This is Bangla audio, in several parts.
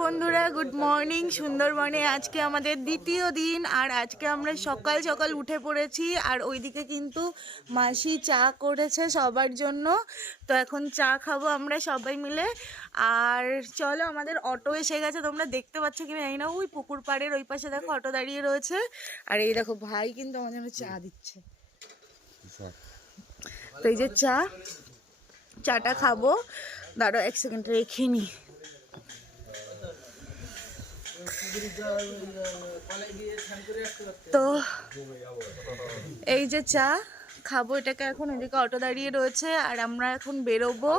বন্ধুরা, গুড মর্নিং। সুন্দরবনে আজকে আমাদের দ্বিতীয় দিন, আর আজকে আমরা সকাল সকাল উঠে পড়েছি। আর ওইদিকে কিন্তু মাসি চা করেছে সবার জন্য, তো এখন চা খাবো আমরা সবাই মিলে। আর চলো, আমাদের অটো এসে গেছে, তোমরা দেখতে পাচ্ছ কি জানি না, ওই পুকুর পাড়ের ওই পাশে দেখো অটো দাঁড়িয়ে রয়েছে। আর এই দেখো ভাই কিন্তু আমাদের জন্য চা দিচ্ছে। তো এই যে চাটা খাবো, দাঁড়াও এক সেকেন্ড রেখে নি। তো এই যে চা খাবো, এটাকে এখন এদিকে অটো দাঁড়িয়ে রয়েছে আর আমরা এখন বেরোবো।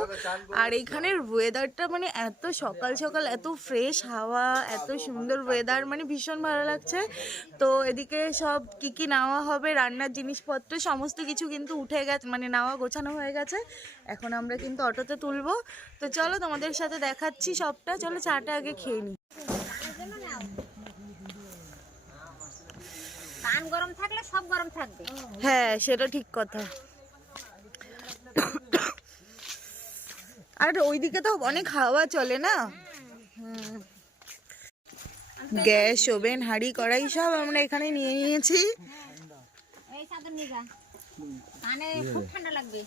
আর এইখানের ওয়েদারটা মানে এত সকাল সকাল, এত ফ্রেশ হাওয়া, এত সুন্দর ওয়েদার, মানে ভীষণ ভালো লাগছে। তো এদিকে সব কি নেওয়া হবে, রান্নার জিনিসপত্র সমস্ত কিছু কিন্তু উঠে গেছে, মানে নেওয়া গোছানো হয়ে গেছে। এখন আমরা কিন্তু অটোতে তুলবো। তো চলো তোমাদের সাথে দেখাচ্ছি সবটা। চলো চাটা আগে খেয়ে নিই। পান গরম থাকলে সব গরম থাকবে। হ্যাঁ, সেটা ঠিক কথা। আর ওইদিকে তো অনেক হাওয়া চলে না। গ্যাস, ওভেন, হাঁড়ি, কড়াই সব আমরা এখানে নিয়ে নিয়েছি। এই চাদর নিয়ে যা, পানে খুব ঠান্ডা লাগবে।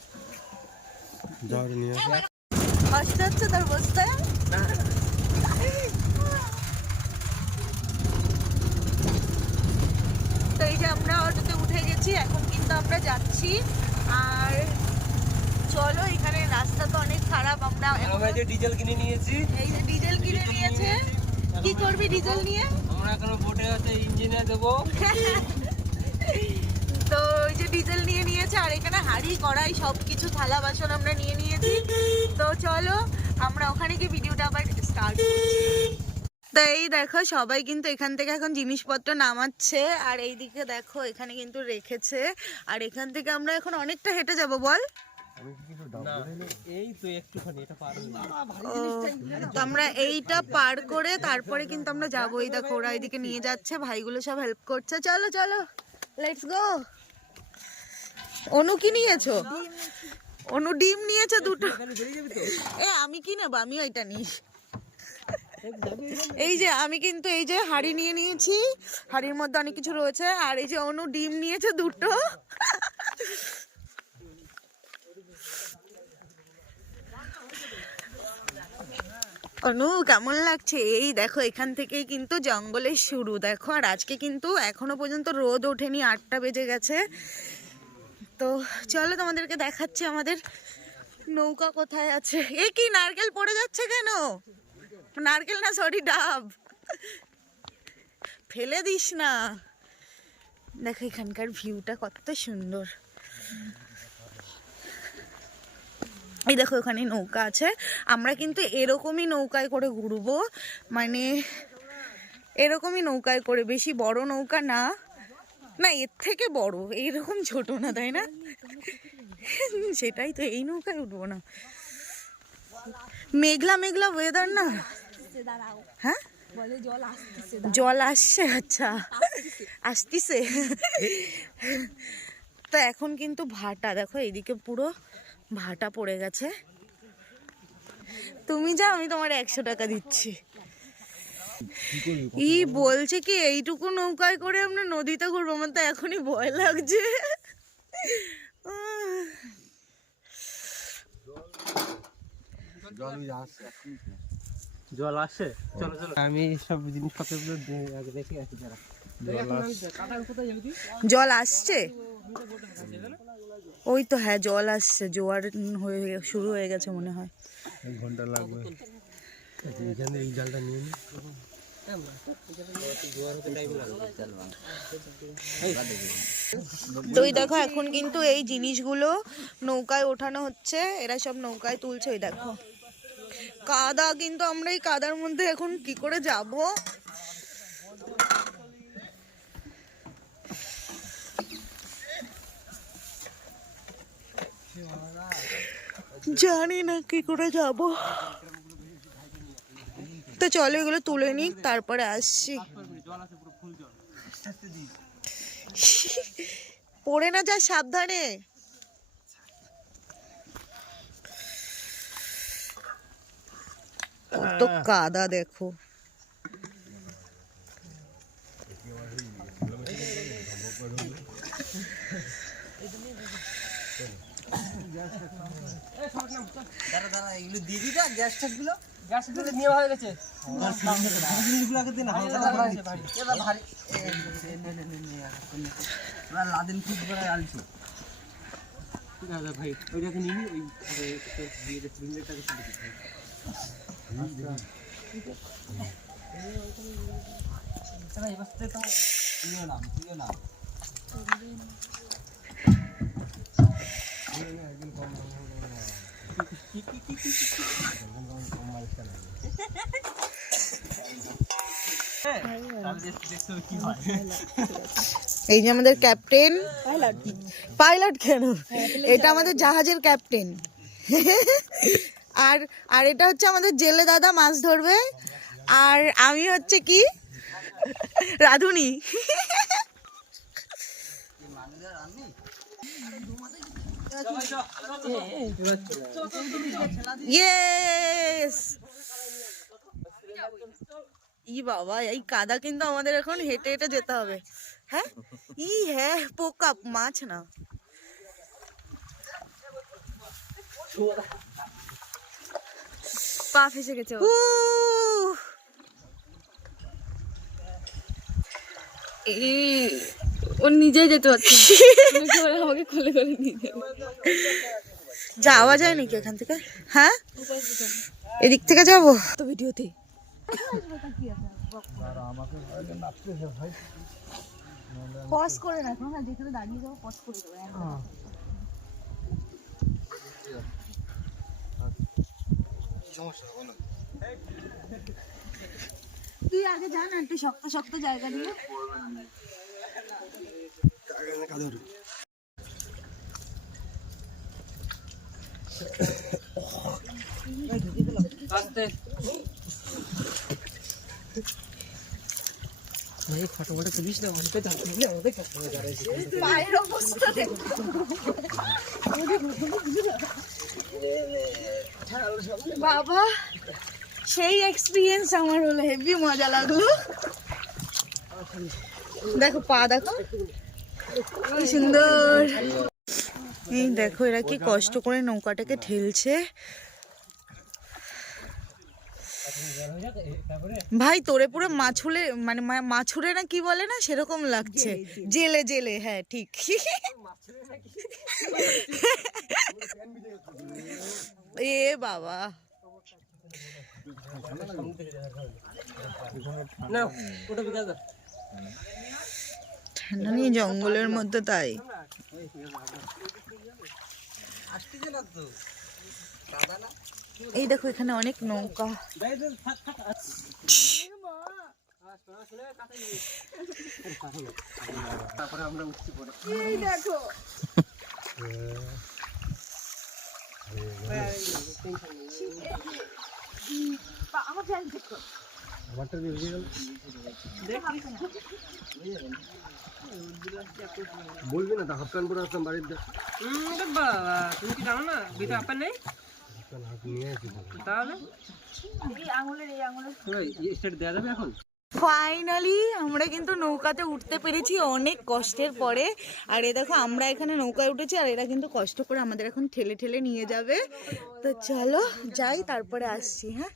কষ্ট হচ্ছে তোর বসতে? তো এই যে আমরা অটোতে উঠে গেছি, এখন কিন্তু আমরা যাচ্ছি। আর চলো, এখানে রাস্তা তো অনেক খারাপ। আমরা যে ডিজেল কিনে নিয়েছি, এই যে ডিজেল কিনে নিয়েছে। কি করবি ডিজেল নিয়ে? আমরা এখন বোটে আছে ইঞ্জিনে দেবো। তো ওই যে ডিজেল নিয়ে নিয়েছে, আর এখানে হাঁড়ি কড়াই সবকিছু থালা বাসন আমরা নিয়ে নিয়েছি। তো চলো আমরা ওখানে গিয়ে ভিডিওটা আবার স্টার্ট করছি। তো এই দেখো সবাই কিন্তু এখান থেকে এখন জিনিসপত্র নামাচ্ছে, আর এইদিকে দেখো এখানে কিন্তু রেখেছে। আর এখান থেকে আমরা এখন অনেকটা হেঁটে যাব, বল? এই তো একটুখানি এটা পার তো আমরা এইটা পার করে তারপরে কিন্তু আমরা যাবো। এই দেখো ওরা এইদিকে নিয়ে যাচ্ছে, ভাইগুলো সব হেল্প করছে। চলো চলো, লেটস গো। অনু কি নিয়েছো? অনু ডিম নিয়েছে দুটো। আমি কি নেবো? আমিও এটা নিস। এই যে আমি কিন্তু এই যে হাঁড়ি নিয়ে নিয়েছি, হাঁড়ির মধ্যে অনেক কিছু রয়েছে। আর এই যে অনু ডিম নিয়েছে দুটো। অনু কেমন লাগছে? এই দেখো এখান থেকেই কিন্তু জঙ্গলের শুরু দেখো। আর আজকে কিন্তু এখনো পর্যন্ত রোদ ওঠেনি, 8টা বেজে গেছে। তো চলো তোমাদেরকে দেখাচ্ছি আমাদের নৌকা কোথায় আছে। এ কি নারকেল পড়ে যাচ্ছে কেন? নারকেল না, সরি, ডাব। ফেলে দিস না। দেখো এখানকার ভিউটা কত সুন্দর। এই দেখো ওখানে নৌকা আছে। আমরা কিন্তু এরকমই নৌকায় করে ঘুরবো, মানে এরকমই নৌকায় করে, বেশি বড় নৌকা না, না এর থেকে বড়, এইরকম ছোট না, তাই না? সেটাই তো, এই নৌকায় উঠবো না। মেঘলা মেঘলা ওয়েদার না। হ্যাঁ, জল আসছে। আচ্ছা, আসতিছে। তো এখন কিন্তু ভাটা দেখো, এইদিকে পুরো ভাটা পড়ে গেছে। তুমি যাও, আমি তোমার 100 টাকা দিচ্ছি। ই বলছে কি এইটুকু নৌকায় করে আমরা নদীতে ঘুরবো? আমার তো এখনই ভয় লাগছে। জল আসে। চলো চলো, আমি সব জিনিসপত্রগুলো দেখে আসি। যারা জল আসছে, ওই তো, হ্যাঁ জল আসছে, জোয়ার হয়ে শুরু হয়ে গেছে মনে হয়। 1 ঘন্টা লাগবে এখানে এই জালটা নিয়ে নি। তো এই দেখো এখন কিন্তু এই জিনিসগুলো নৌকায় ওঠানো হচ্ছে, এরা সব নৌকায় তুলছে। ওই দেখো কাদা, কিন্তু আমরা এই কাদার মধ্যে এখন কি করে যাব? জানি না কি করে যাব। তো চলো এগুলো তুলে নিক, তারপরে আসছি। পড়ে না যা, সাবধানে। কত কাদা দেখো। গ্যাসগুলো নিয়ে হয়ে গেছে ভাই ওইটাকে নিবি এই যে আমাদের ক্যাপ্টেন পাইলট কেন, এটা আমাদের জাহাজের ক্যাপ্টেন। আর আর এটা হচ্ছে আমাদের জেলে দাদা, মাছ ধরবে। আর আমি হচ্ছে কি রাধুনি। ইয়েস। ই বাবা, এই কাদা কিন্তু আমাদের এখন হেঁটে হেঁটে যেতে হবে। হ্যাঁ হ্যাঁ, পোকা মাছ না। পা ফেসে গেছে ও নিজেই যেতে পারছে আমাকে কোলে করে নিয়ে যাওয়া যায় নাকি এখান থেকে? হ্যাঁ, এদিক থেকে যাবো তো ভিডিওতে। পজ করে রাখো, হ্যাঁ, যেখানে দাঁড়িয়ে যাবো পজ করে দেবো। তুই আগে যা না, একটু শক্ত শক্ত জায়গা দিয়ে। ফটোটা তুলিস না, পায়ের অবস্থা দেখো। বাবা, সেই এক্সপিরিয়েন্স আমার হলো, হেভি মজা লাগলো। দেখো পা দেখো কি সুন্দর। এই দেখো এরা কি কষ্ট করে নৌকাটাকে ঠেলছে। ভাই তোরে পুরো মাছুলে, মানে মাছুরে না কি বলে না, সেরকম লাগছে। জেলে জেলে, হ্যাঁ ঠিক। এ বাবা, ঠান্ডা নেই জঙ্গলের মধ্যে, তাই এই দেখো এখানে অনেক নৌকা। তারপরে আমরা উঠছি পরে। দেখো বলবি না, হাফ প্যান্ট পরে আসলাম বাড়িতে। তুমি কি জানো না ভিতরে হাফ প্যান্ট নেই? তাহলে স্টার্ট দেওয়া যাবে এখন। ফাইনালি আমরা কিন্তু নৌকাতে উঠতে পেরেছি অনেক কষ্টের পরে। আর এ দেখো আমরা এখানে নৌকায় উঠেছি, আর এরা কিন্তু কষ্ট করে আমাদের এখন ঠেলে ঠেলে নিয়ে যাবে। তো চলো যাই, তারপরে আসছি। হ্যাঁ,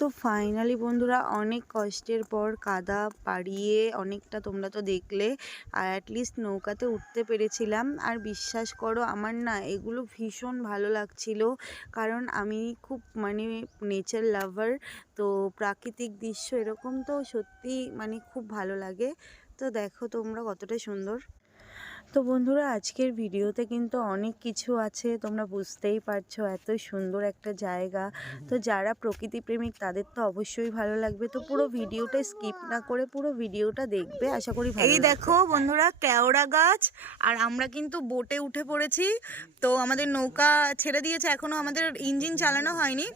তো ফাইনালি বন্ধুরা অনেক কষ্টের পর কাদা পাড়িয়ে অনেকটা তোমরা তো দেখলে, আর অ্যাটলিস্ট নৌকাতে উঠতে পেরেছিলাম। আর বিশ্বাস করো আমার না এগুলো ভীষণ ভালো লাগছিল, কারণ আমি খুব মানে নেচার লাভার। তো প্রাকৃতিক দৃশ্য এরকম তো সত্যি মানে খুব ভালো লাগে। তো দেখো তোমরা কতটা সুন্দর। তো বন্ধুরা আজকের ভিডিওতে কিন্তু অনেক কিছু আছে, তোমরা বুঝতেই পারছো, এত সুন্দর একটা জায়গা। তো যারা প্রকৃতি প্রেমিক তাদের তো অবশ্যই ভালো লাগবে। তো পুরো ভিডিওটা স্কিপ না করে পুরো ভিডিওটা দেখবে, আশা করি ভালো লাগবে। এই দেখো বন্ধুরা কেওড়া গাছ, আর আমরা কিন্তু বোটে উঠে পড়েছি। তো আমাদের নৌকা ছেড়ে দিয়েছে, এখনো আমাদের ইঞ্জিন চালানো হয়নি।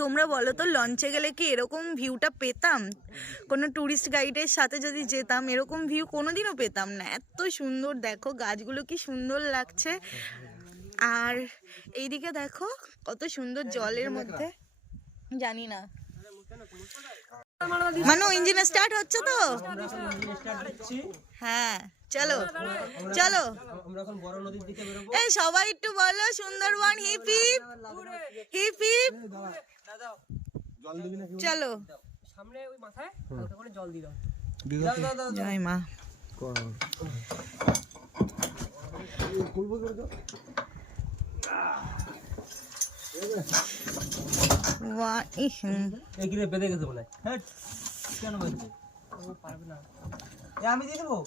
তোমরা বলো তো লঞ্চে গেলে কি এরকম ভিউটা পেতাম? কোনো ট্যুরিস্ট গাইডের সাথে যদি যেতাম এরকম ভিউ কোনোদিনও পেতাম না। এত সুন্দর, দেখো গাছগুলো কি সুন্দর লাগছে। আর এইদিকে দেখো কত সুন্দর জলের মধ্যে, জানি না মানে ইঞ্জিন স্টার্ট হচ্ছে তো। হ্যাঁ চলো চলো আমরা এখন বড় নদীর দিকে বেরোবো। এই সবাই একটু বলো Sundarban hip hip hip hip. চলো সামনে ওই মাথায় হালকা করে জল দিয়ে দাও। জয় মা। এই গিরে বেঁধে গেছে বলে। হ্যাঁ কেন বেঁধে? ও পারবে না। আমি দিয়ে দেবো।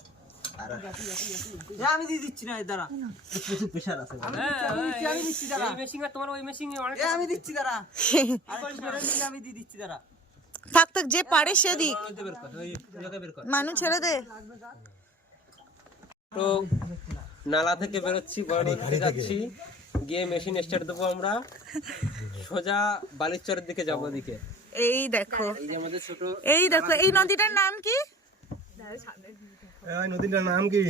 আমি দিয়ে দিচ্ছি না, দাঁড়া। প্রচুর প্রেসার আছে। আমি দিচ্ছি দাঁড়া। এই মেশিং আর তোমার ওই মেশিং অনেক। আমি দিচ্ছি দাঁড়া। আমি দিয়ে দিচ্ছি দাঁড়া। থাক থাক, যে পারে সে দিক। মানু ছেড়ে দে। তো নালা থেকে বেরোচ্ছি, বড় নদীতে যাচ্ছি, গিয়ে মেশিন স্টার্ট দেবো আমরা, সোজা বালিচরের দিকে যাবো। ওদিকে এই দেখো, এই যে আমাদের ছোট, এই দেখো, এই নদীটার নাম কি? নদীটার নাম কি?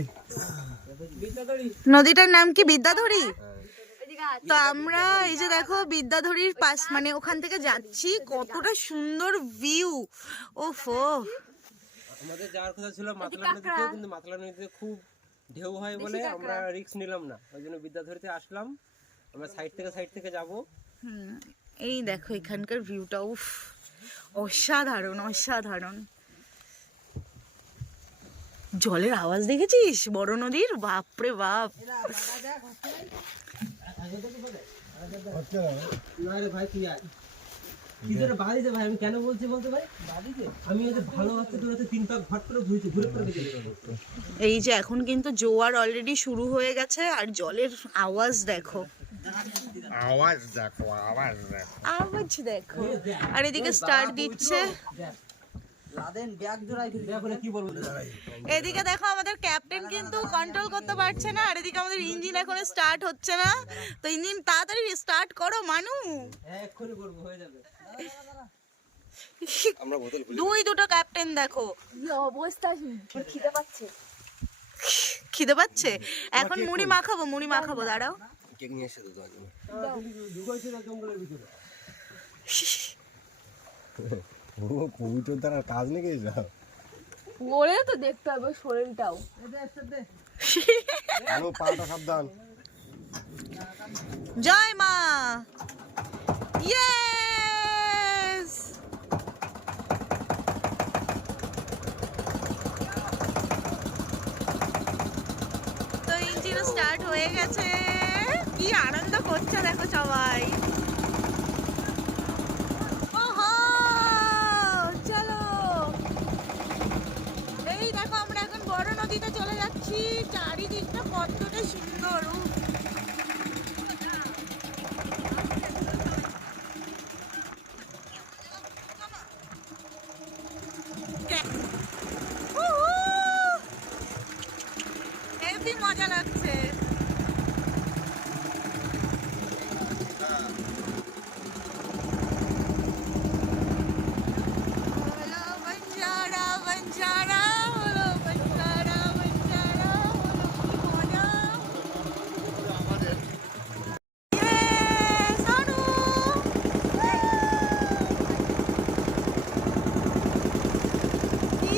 নদীটার নাম কি? বিদ্যাধরী। তো আমরা এই যে দেখো বিদ্যাধরীর পাশ, মানে ওখান থেকে যাচ্ছি, কতটা সুন্দর ভিউ। ওফো, আমাদের যাওয়ার কথা ছিল মাতলা নদীতে, কিন্তু মাতলা নদীতে খুব ঢেউ হয় বলে আমরা রিস্ক নিলাম না, ওই জন্য বিদ্যাধরীতে আসলাম। আমরা সাইড থেকে যাবো। এই দেখো এখানকার ভিউটা, উফ, অসাধারণ অসাধারণ। জলের আওয়াজ দেখেছিস বড় নদীর? বাপরে বাপ। আমি কেন বলছি বলতে ভাই, আমি ভালো ভাবতে দৌড়াতে 3 পাক ঘট করে ঘুরে করে এই যে এখন কিন্তু জোয়ার অলরেডি শুরু হয়ে গেছে, আর জলের আওয়াজ দেখো, আওয়াজ দেখো, আওয়াজ দেখো। আওয়াজ দেখো। আর এদিকে স্টার্ট দিচ্ছে। এদিকে দেখো আমাদের ক্যাপ্টেন কিন্তু কন্ট্রোল করতে পারছে না, আর এদিকে আমাদের ইঞ্জিন এখনো স্টার্ট হচ্ছে না। তো ইঞ্জিন তাড়াতাড়ি স্টার্ট করো মানু। এক্ষুনি করবো, হয়ে যাবে। দুটো ক্যাপ্টেন দেখো, অবস্থা খিদে পাচ্ছে। খিদে পাচ্ছে। এখন মুড়ি মাখাবো, দাঁড়াও। কেক নিয়ে এসে দাও জন্য। ও কবিতার দ্বারা কাজ নাকি এটা? ওরে তো দেখতে হবে শরীরটাও। আরো পাটা সাবধান। জয় মা। ইয়েস। তো ইঞ্জিন স্টার্ট হয়ে গেছে, কি আনন্দ করছে দেখো সবাই। ওহো, চলো। এই দেখো আমরা এখন বড় নদীতে চলে যাচ্ছি, চারিদিকটা কতটা সুন্দর। উফ। হেবি মজা লাগছে। হলো বঞ্জারা বঞ্জারা, হলো বঞ্জারা বঞ্জারা, হলো কি মজা। Yes, অনু। কি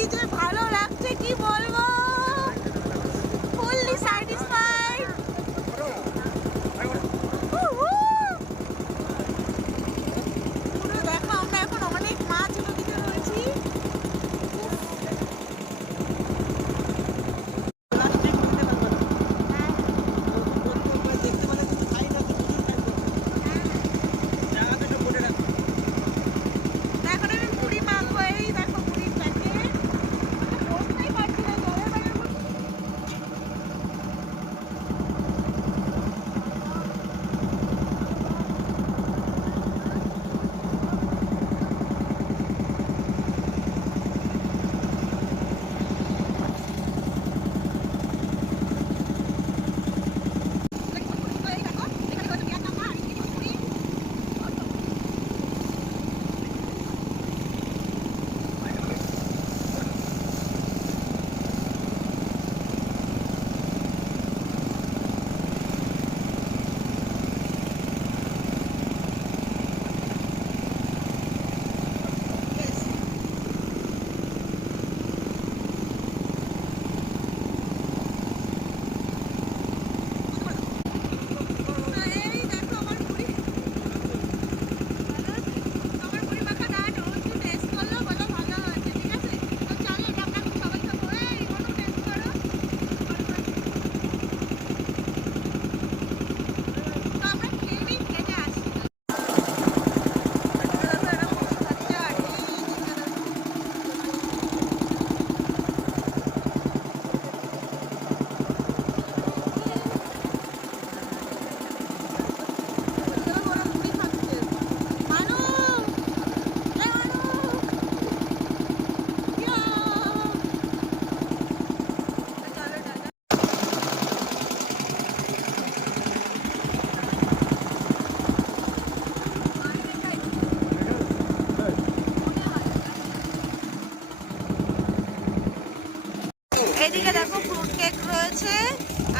এইদিকে দেখো ফ্রুট কেক রয়েছে,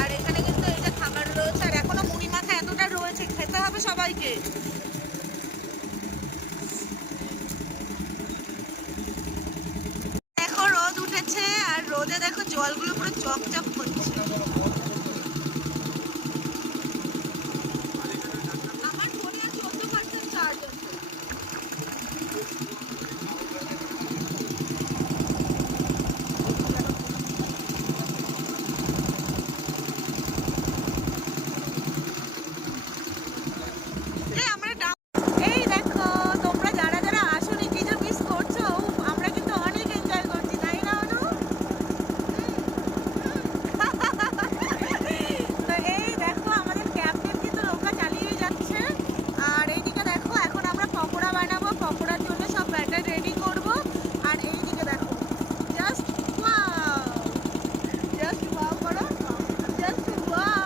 আর এখানে কিন্তু এই যে খাবার রয়েছে, আর এখনো মুড়ি মাখা এতটা রয়েছে, খেতে হবে সবাইকে। দেখো রোদ উঠেছে, আর রোদে দেখো জলগুলো পুরো চকচক করছে। আমার ফোনে 14% চার্জ আছে। এই দেখো তোমরা যারা যারা আসোনি কি যে মিস করছো, আমরা কিন্তু অনেক এনজয় করছি, তাই না অনু? তো এই দেখো আমাদের ক্যাপ্টেন কিন্তু নৌকা চালিয়ে যাচ্ছে, আর এইদিকে দেখো এখন আমরা পকোড়া বানাবো, পকোড়ার জন্য সব ব্যাটার রেডি করব। আর এইদিকে দেখো জাস্ট ওয়াও, জাস্ট ওয়াও করো, জাস্ট ওয়াও।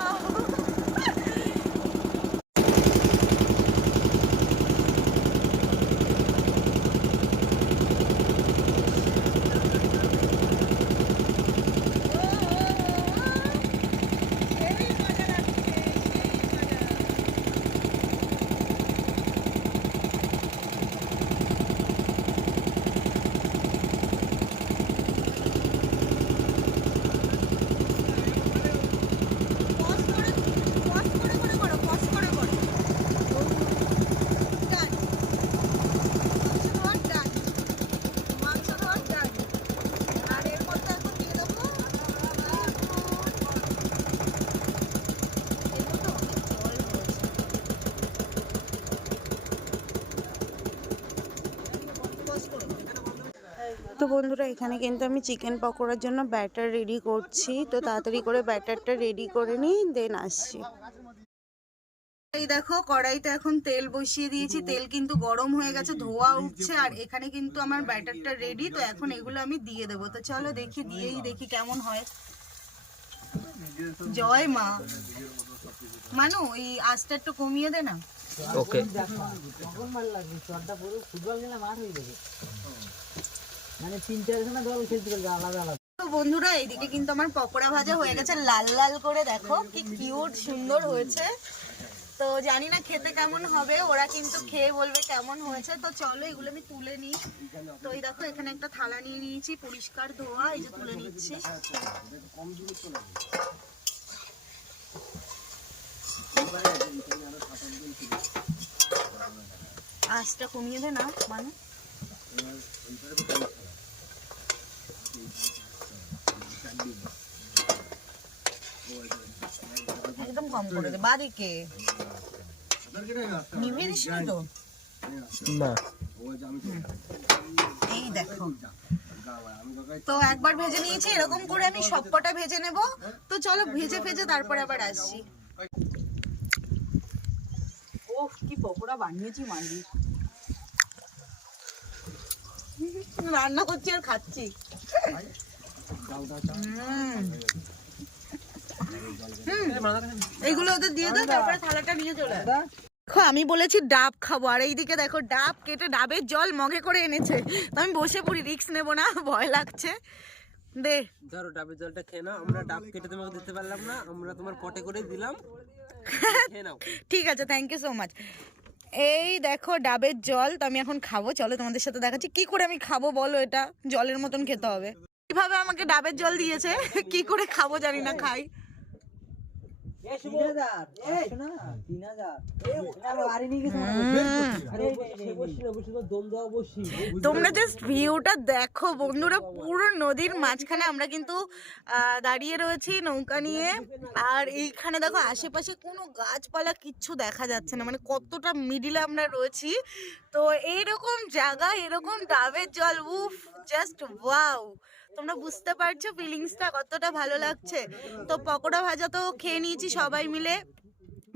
তো বন্ধুরা এখানে কিন্তু আমি চিকেন পকোড়ার জন্য ব্যাটার রেডি করছি, তো তাড়াতাড়ি করে ব্যাটারটা রেডি করে নিই, দেন আসছি। এই দেখো কড়াইতে এখন তেল বসিয়ে দিয়েছি, তেল কিন্তু গরম হয়ে গেছে, ধোয়া উঠছে, আর এখানে কিন্তু আমার ব্যাটারটা রেডি। তো এখন এগুলো আমি দিয়ে দেবো, তো চলো দেখি, দিয়েই দেখি কেমন হয়। জয় মা। মানু এই আঁচটা একটু কমিয়ে দে না। ওকে তখন ভালো লাগবে, চটটা পুরো ফুটবল খেলা মাঠ হয়ে যাবে, মানে 3-4 দল খেলতে পারবে আলাদা আলাদা। তো বন্ধুরা এইদিকে কিন্তু আমার পকোড়া ভাজা হয়ে গেছে, লাল লাল করে, দেখো কি কিউট সুন্দর হয়েছে। তো জানি না খেতে কেমন হবে, ওরা কিন্তু খেয়ে বলবে কেমন হয়েছে। তো চলো এগুলো আমি তুলে নিই। তো এই দেখো এখানে একটা থালা নিয়ে নিয়েছি, পরিষ্কার ধোয়া, এই যে তুলে নিচ্ছি। আঁচটা কমিয়ে দে না মানে, একদম কম করে দে, বাদিকে নিভিয়ে দিস নি তো না। এই দেখো তো একবার ভেজে নিয়েছি, এরকম করে আমি সবকটা ভেজে নেব। তো চলো ভেজে ভেজে তারপরে আবার আসছি। ও কি পকোড়া বানিয়েছি মান্ডি, রান্না করছি আর খাচ্ছি। এইগুলো ওদের দিয়ে দাও, তারপরে থালাটা নিয়ে চলে আয়। দেখো আমি বলেছি ডাব খাবো, আর এইদিকে দেখো ডাব কেটে ডাবের জল মগে করে এনেছে। তো আমি বসে পড়ি, রিস্ক নেবো না, ভয় লাগছে। দে ধরো ডাবের জলটা খেয়ে নাও, আমরা ডাব কেটে তোমাকে দিতে পারলাম না, আমরা তোমার পটে করে দিলাম, খেয়ে নাও। ঠিক আছে, থ্যাংক ইউ সো মাচ। এই দেখো ডাবের জল, তো আমি এখন খাবো, চলো তোমাদের সাথে দেখাচ্ছি কি করে আমি খাবো। বলো, এটা জলের মতন খেতে হবে। কিভাবে আমাকে ডাবের জল দিয়েছে, কি করে খাবো জানি না, খাই। 3000 এই শোনা 3000 এটা বাড়ি নিয়ে গেছে। আরে বসি না, বসি না, দম দাও, বসি। তোমরা জাস্ট ভিউটা দেখো বন্ধুরা, পুরো নদীর মাঝখানে আমরা কিন্তু দাঁড়িয়ে রয়েছি নৌকা নিয়ে, আর এইখানে দেখো আশেপাশে কোনো গাছপালা কিচ্ছু দেখা যাচ্ছে না, মানে কতটা মিডিলে আমরা রয়েছি। তো এইরকম জায়গা, এরকম ডাবের জল, উফ জাস্ট ওয়াও। তোমরা বুঝতে পারছো ফিলিংসটা কতটা ভালো লাগছে। তো পকোড়া ভাজা তো খেয়ে নিয়েছি সবাই মিলে,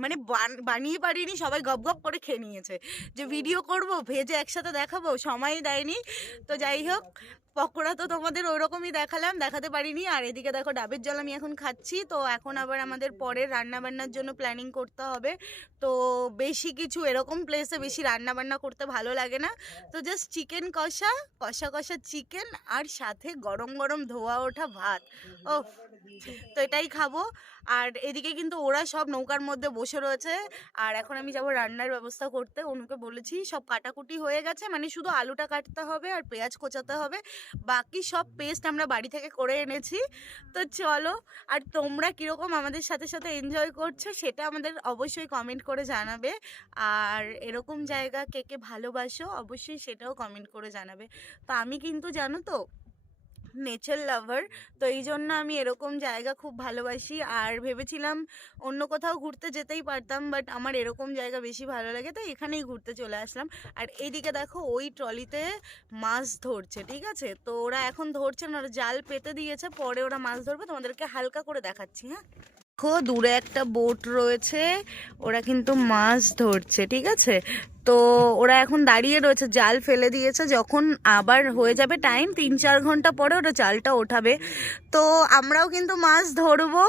মানে বানিয়ে পারিনি, সবাই গপ গপ করে খেয়ে নিয়েছে। যে ভিডিও করব ভেজে একসাথে দেখাবো, সময় দেয়নি। তো যাই হোক, পকোড়া তো তোমাদের ওরকমই দেখালাম, দেখাতে পারিনি। আর এদিকে দেখো ডাবের জল আমি এখন খাচ্ছি। তো এখন আবার আমাদের পরের রান্না বান্নার জন্য প্ল্যানিং করতে হবে। তো বেশি কিছু এরকম প্লেসে বেশি রান্না বান্না করতে ভালো লাগে না, তো জাস্ট চিকেন কষা কষা কষা চিকেন আর সাথে গরম গরম ধোয়া ওঠা ভাত, ও তো এটাই খাবো। আর এদিকে কিন্তু ওরা সব নৌকার মধ্যে বসে রয়েছে। আর এখন আমি যাব রান্নার ব্যবস্থা করতে। অনুকে বলেছি সব কাটাকুটি হয়ে গেছে, মানে শুধু আলুটা কাটতে হবে আর পেঁয়াজ কোচাতে হবে, বাকি সব পেস্ট আমরা বাড়ি থেকে করে এনেছি। তো চলো, আর তোমরা কীরকম আমাদের সাথে সাথে এনজয় করছো সেটা আমাদের অবশ্যই কমেন্ট করে জানাবে। আর এরকম জায়গা কে কে ভালোবাসো অবশ্যই সেটাও কমেন্ট করে জানাবে। তো আমি কিন্তু জানো তো নেচার লাভার, তো এই জন্য আমি এরকম জায়গা খুব ভালোবাসি। আর ভেবেছিলাম অন্য কোথাও ঘুরতে যেতেই পারতাম, বাট আমার এরকম জায়গা বেশি ভালো লাগে, তাই এখানেই ঘুরতে চলে আসলাম। আর এইদিকে দেখো ওই ট্রলিতে মাছ ধরছে, ঠিক আছে? তো ওরা এখন ধরছে না, ওরা জাল পেতে দিয়েছে, পরে ওরা মাছ ধরবে, তোমাদেরকে হালকা করে দেখাচ্ছি। হ্যাঁ দেখো দূরে একটা বোট রয়েছে, ওরা কিন্তু মাছ ধরছে, ঠিক আছে? তো ওরা এখন দাঁড়িয়ে রয়েছে, জাল ফেলে দিয়েছে, যখন আবার হয়ে যাবে টাইম 3-4 ঘন্টা পরে ওরা জালটা ওঠাবে। তো আমরাও কিন্তু মাছ ধরবো।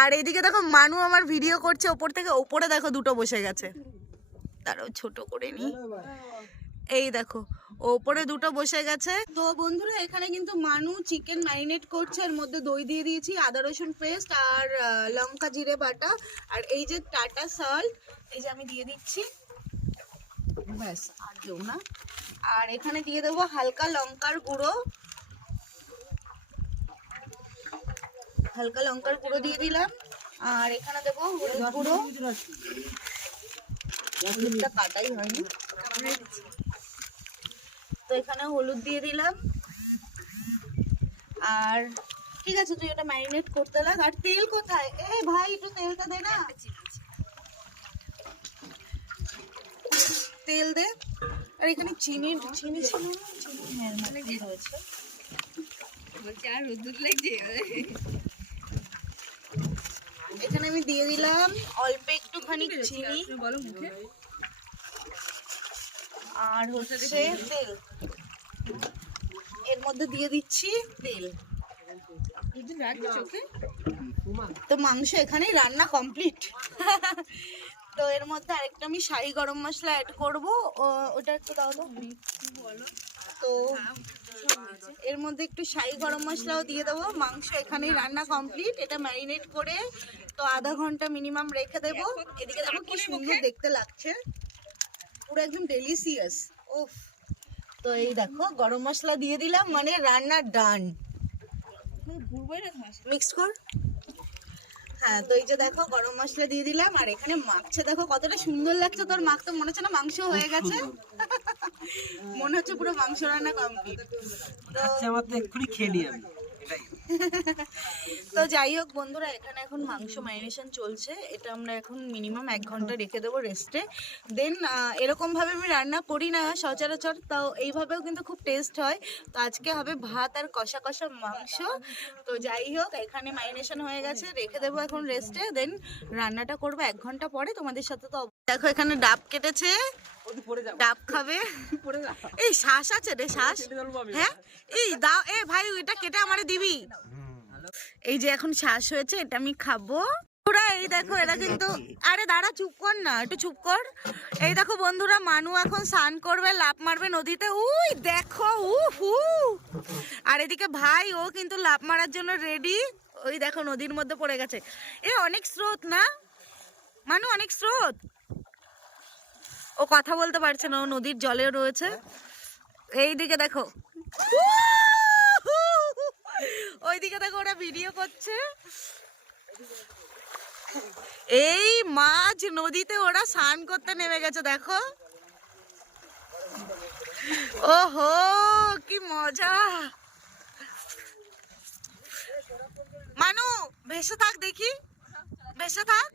আর এদিকে দেখো মানু আমার ভিডিও করছে ওপর থেকে, ওপরে দেখো দুটো বসে গেছে, তারাও ছোট করে নি, এই দেখো ওপরে দুটো বসে গেছে। তো বন্ধুরা এখানে কিন্তু মানু চিকেন ম্যারিনেট করছে, এর মধ্যে দই দিয়ে দিয়েছি, আদা রসুন পেস্ট আর লঙ্কা জিরে বাটা, আর এই যে টাটা সল্ট এই যে আমি দিয়ে দিচ্ছি, ব্যাস আর কেউ না। আর এখানে দিয়ে দেবো হালকা লঙ্কার গুঁড়ো, হালকা লঙ্কার গুঁড়ো দিয়ে দিলাম। আর এখানে দেবো হলুদ গুঁড়ো, হলুদটা কাটাই হয়নি, তো এখানে হলুদ দিয়ে দিলাম। আর ঠিক আছে তুই এটা ম্যারিনেট করতে লাগ। আর তেল কোথায়? এ ভাই একটু তেলটা দে না, তেল দে। আর এখানে চিনি ছিল না, চিনি হ্যাঁ মতন রয়েছে, বলছি আর রোদ লাগছে। এখানে আমি দিয়ে দিলাম অল্প একটুখানি চিনি আর হচ্ছে তেল, এর মধ্যে দিয়ে দিচ্ছি তেল। তো মাংস এখানেই রান্না কমপ্লিট। তো এর মধ্যে আরেকটা আমি শাহি গরম মশলা অ্যাড করবো, ওটা একটু দাও তো। তো এর মধ্যে একটু শাহি গরম মশলাও দিয়ে দেবো। মাংস এখানেই রান্না কমপ্লিট, এটা ম্যারিনেট করে তো আধা ঘন্টা মিনিমাম রেখে দেবো। এদিকে দেখো কি সুন্দর দেখতে লাগছে, পুরো একদম ডেলিসিয়াস। ওফ, তো এই দেখো গরম মশলা দিয়ে দিলাম, মানে রান্না ডান। মিক্স কর। হ্যাঁ তো এই যে দেখো গরম মশলা দিয়ে দিলাম, আর এখানে মাখছে দেখো কতটা সুন্দর লাগছে। তোর মাখ তো মনে হচ্ছে না মাংস হয়ে গেছে, মনে হচ্ছে পুরো মাংস রান্না কমপ্লিট। আচ্ছা আমার তো এক্ষুনি খেয়ে নিই আমি। তো যাই হোক বন্ধুরা, এখানে এখন মাংস ম্যারিনেশন চলছে, এটা আমরা এখন মিনিমাম 1 ঘন্টা রেখে দেবো রেস্টে। দেন এরকমভাবে আমি রান্না করি না সচরাচর, তাও এইভাবেও কিন্তু খুব টেস্ট হয়। তো আজকে হবে ভাত আর কষা কষা মাংস। তো যাই হোক এখানে ম্যারিনেশন হয়ে গেছে, রেখে দেবো এখন রেস্টে, দেন রান্নাটা করবো 1 ঘন্টা পরে তোমাদের সাথে। তো দেখো এখানে ডাব কেটেছে, ডাব খাবে। এই শ্বাস আছে রে, শ্বাস। হ্যাঁ এই দাও, এ ভাই এটা কেটে আমারে দিবি। এই যে এখন শ্বাস হয়েছে, এটা আমি খাবো। বন্ধুরা এই দেখো এরা কিন্তু, আরে দাঁড়া চুপ কর না, একটু চুপ কর। এই দেখো বন্ধুরা মানু এখন স্নান করবে, লাফ মারবে নদীতে, উই দেখো উহু। আর এদিকে ভাই ও কিন্তু লাফ মারার জন্য রেডি, ওই দেখো নদীর মধ্যে পড়ে গেছে। এ অনেক স্রোত না মানু, অনেক স্রোত, ও কথা বলতে পারছে না, ও নদীর জলে রয়েছে। এইদিকে দেখো, ওইদিকে দেখো ওরা ভিডিও করছে। এই মাঝ নদীতে ওরা স্নান করতে নেমে গেছে দেখো, ওহো কি মজা। মানু ভেসে থাক, দেখি ভেসে থাক।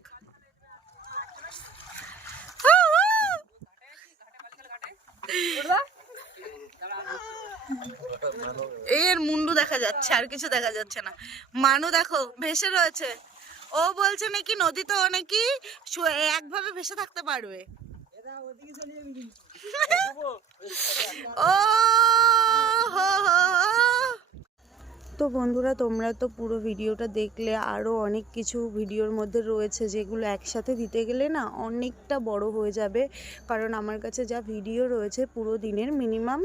এর মুন্ডু দেখা যাচ্ছে, আর কিছু দেখা যাচ্ছে না। মানু দেখো ভেসে রয়েছে, ও বলছে নাকি নদীতে ও নাকি একভাবে ভেসে থাকতে পারবে। ও হো হো বন্ধুরা, তোমরা তো পুরো ভিডিওটা দেখলে। আরও অনেক কিছু ভিডিওর মধ্যে রয়েছে যেগুলো একসাথে দিতে গেলে না অনেকটা বড় হয়ে যাবে, কারণ আমার কাছে যা ভিডিও রয়েছে পুরো দিনের মিনিমাম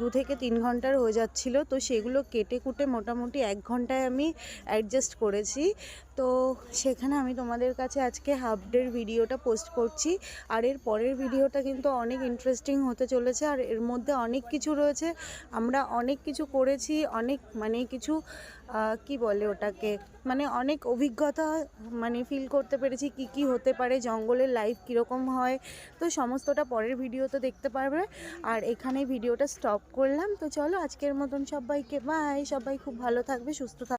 2 থেকে 3 ঘন্টার হয়ে যাচ্ছিলো। তো সেগুলো কেটে কুটে মোটামুটি 1 ঘন্টায় আমি অ্যাডজাস্ট করেছি। তো সেখানে আমি তোমাদের কাছে আজকে হাফ ডের ভিডিওটা পোস্ট করছি। আর এর পরের ভিডিওটা কিন্তু অনেক ইন্টারেস্টিং হতে চলেছে, আর এর মধ্যে অনেক কিছু রয়েছে। আমরা অনেক কিছু করেছি, অনেক মানে কিছু কি বলে ওটাকে, মানে অনেক অভিজ্ঞতা মানে ফিল করতে পেরেছি কি কি হতে পারে, জঙ্গলের লাইফ কীরকম হয়। তো সমস্তটা পরের ভিডিওতে দেখতে পারবে। আর এখানে ভিডিওটা স্টপ করলাম। তো চলো আজকের মতন সবাইকে বাই। সবাই খুব ভালো থাকবে, সুস্থ থাকবে।